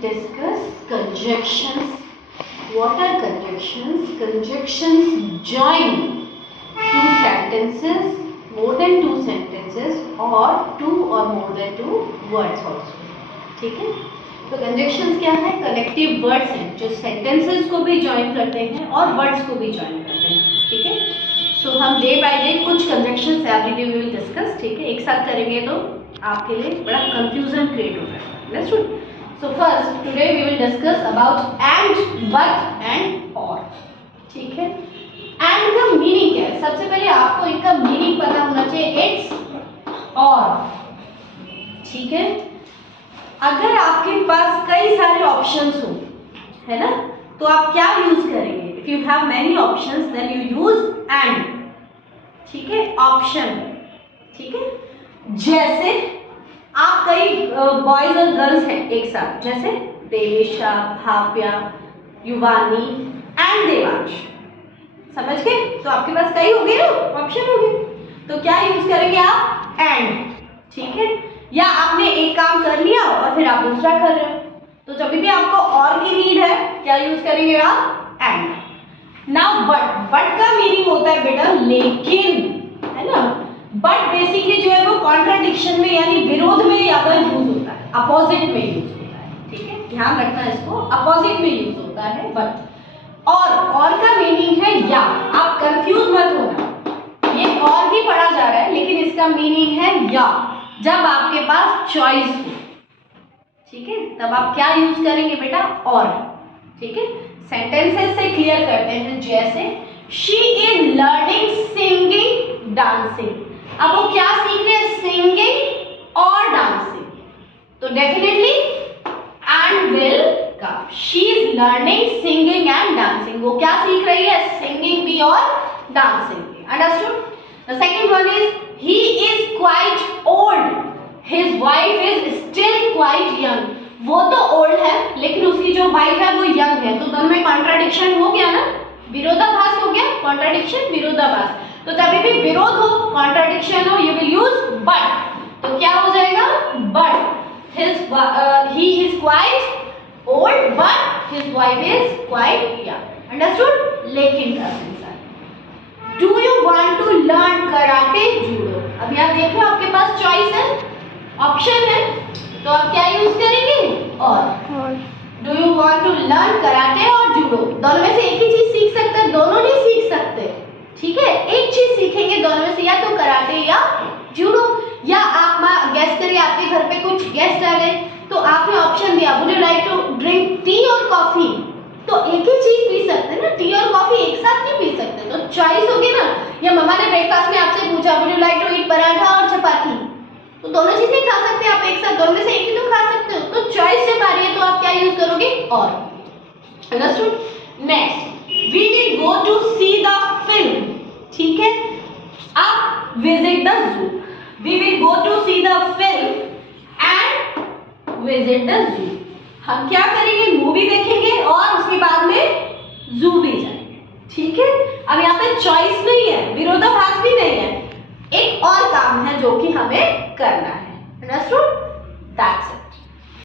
discuss conjunctions. What are conjunctions? Conjunctions join two sentences, more than two sentences, or two or more than two words also. ठीक है, तो conjunctions क्या है? Connective words हैं जो sentences को भी ज्वाइन करते हैं और वर्ड्स को भी ज्वाइन करते हैं. ठीक है, सो हम डे बाय डे कुछ conjunctions every day we will discuss. ठीक है, एक साथ करेंगे तो आपके लिए बड़ा कंफ्यूजन क्रिएट होगा. Let's do. So first today we will discuss about and, but and और. ठीक है, एंड का मीनिंग क्या है? सबसे पहले आपको इनका मीनिंग पता होना चाहिए. इट्स और. ठीक है, अगर आपके पास कई सारे ऑप्शंस हो, है ना, तो आप क्या यूज करेंगे? If you have many options then you use and. ठीक है, ऑप्शन. ठीक है, जैसे आप कई बॉयज और गर्ल्स हैं एक साथ, जैसे देवेशा, भाव्या, युवानी एंड देवांश. समझ गए? तो आपके पास कई हो गए ना, ऑप्शन हो गए, तो क्या यूज करेंगे आप? एंड. ठीक है, या आपने एक काम कर लिया और फिर आप दूसरा कर रहे हो, तो जब भी आपको और की नीड है क्या यूज करेंगे आप? एंड. Now but. बट का मीनिंग होता है बेटा लेकिन, है ना. बट बेसिकली जो है वो कॉन्ट्राडिक्शन में यानी विरोध में ज्यादा यूज होता है, अपोजिट में यूज होता है. ठीक है, ध्यान रखना है इसको, अपोजिट में यूज होता है बट. और का मीनिंग है या. आप कंफ्यूज मत होना, ये और ही पढ़ा जा रहा है लेकिन इसका मीनिंग है या. जब आपके पास चॉइस हो, ठीक है, तब आप क्या यूज करेंगे बेटा? और. ठीक है, सेंटेंसेस से क्लियर करते हैं. जैसे she is learning singing dancing. अब वो क्या सीख रहे हैं? सिंगिंग और डांसिंग. तो डेफिनेटली एंड विल का. She is learning singing and dancing. वो क्या सीख रही है? सिंगिंग भी और डांसिंग भी. Understood? The second one is he is quite old, his wife is still quite young. वो तो ओल्ड है लेकिन उसकी जो वाइफ है वो यंग है. तो दोनों में कॉन्ट्राडिक्शन हो गया ना, विरोधाभास हो गया. कॉन्ट्राडिक्शन, विरोधाभास. तो तभी भी विरोध हो, कॉन्ट्राडिक्शन हो, यू विल यूज बट. तो क्या हो जाएगा? But he is quite old but his wife is quite young. Understood? लेकिन का Do you want to learn karate, judo? अब यहाँ देख लो आपके पास चॉइस है, ऑप्शन है, तो आप क्या यूज करेंगे? और. Do you want to learn karate और judo? दोनों में से एक ही चीज सीख सकते हैं, दोनों नहीं सीख सकते. ठीक है, एक चीज सीखेंगे दोनों में से, या तो कराटे या जूडो. या आप गेस्ट करिए, आपके घर पे कुछ गेस्ट आ गए तो आपने ऑप्शन दिया would you like to drink T और कॉफी. तो एक ही चीज पी सकते हैं ना, टी और कॉफी एक साथ नहीं पी सकते. तो चॉइस होगी ना. या मम्मा ने ब्रेकफास्ट में आपसे पूछा would you like to eat paratha और चपाती, तो दोनों चीज नहीं खा सकते आप एक साथ, दोनों में से एक ही तो खा सकते हो. तो चॉइस जब आ रही है तो आप क्या यूज करोगे? और. Understood? Next we will go to see the film. ठीक है, अब visit the zoo. We will go to see the film and visit the zoo. हम क्या करेंगे? मूवी देखेंगे और उसके बाद